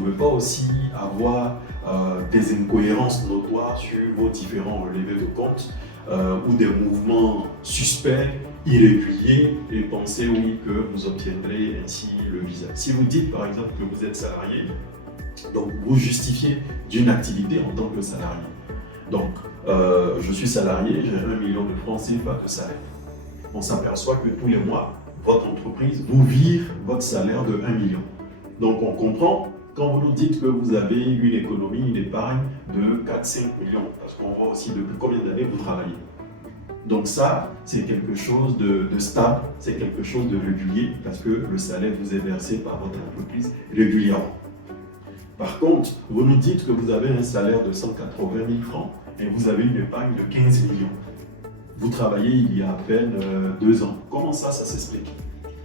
pouvez pas aussi avoir des incohérences notoires sur vos différents relevés de compte ou des mouvements suspects, irréguliers et penser oui que vous obtiendrez ainsi le visa. Si vous dites par exemple que vous êtes salarié, donc vous justifiez d'une activité en tant que salarié. Donc je suis salarié, j'ai 1 million de francs CFA de salaire. On s'aperçoit que tous les mois, votre entreprise vous vire votre salaire de 1 million. Donc on comprend quand vous nous dites que vous avez une économie, une épargne de 4-5 millions, parce qu'on voit aussi depuis combien d'années vous travaillez. Donc ça, c'est quelque chose de stable, c'est quelque chose de régulier, parce que le salaire vous est versé par votre entreprise régulièrement. Par contre, vous nous dites que vous avez un salaire de 180 000 francs et vous avez une épargne de 15 millions. Vous travaillez il y a à peine 2 ans. Comment ça s'explique?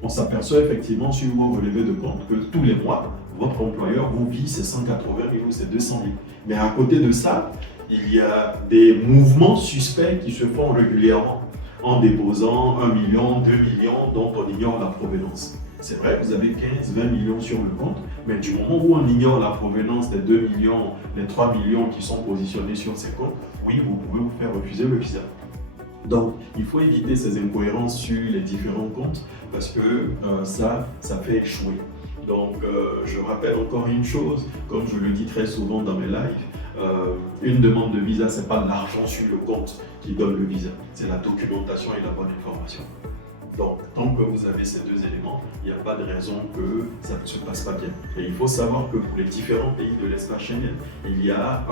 On s'aperçoit effectivement sur vos relevés de compte que tous les mois, votre employeur vous vit ces 180 000 ou ces 200 000. Mais à côté de ça, il y a des mouvements suspects qui se font régulièrement en déposant 1 million, 2 millions dont on ignore la provenance. C'est vrai, vous avez 15-20 millions sur le compte, mais du moment où on ignore la provenance des 2 millions, les 3 millions qui sont positionnés sur ces comptes, oui, vous pouvez vous faire refuser le visa. Donc, il faut éviter ces incohérences sur les différents comptes parce que ça fait échouer. Donc, je rappelle encore une chose, comme je le dis très souvent dans mes lives, une demande de visa, ce n'est pas l'argent sur le compte qui donne le visa, c'est la documentation et la bonne information. Donc, tant que vous avez ces deux éléments, il n'y a pas de raison que ça ne se passe pas bien. Et il faut savoir que pour les différents pays de l'espace Schengen, il y a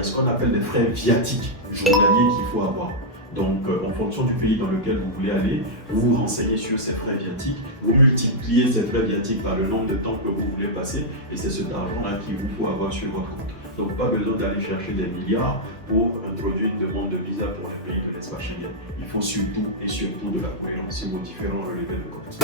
ce qu'on appelle des frais viatiques journaliers qu'il faut avoir. Donc, en fonction du pays dans lequel vous voulez aller, vous vous renseignez sur ces frais viatiques, vous multipliez ces frais viatiques par le nombre de temps que vous voulez passer, et c'est cet argent-là qu'il vous faut avoir sur votre compte. Donc, pas besoin d'aller chercher des milliards pour introduire une demande de visa pour un pays de l'espace Schengen. Il faut surtout de la cohérence sur vos différents relevés de compte.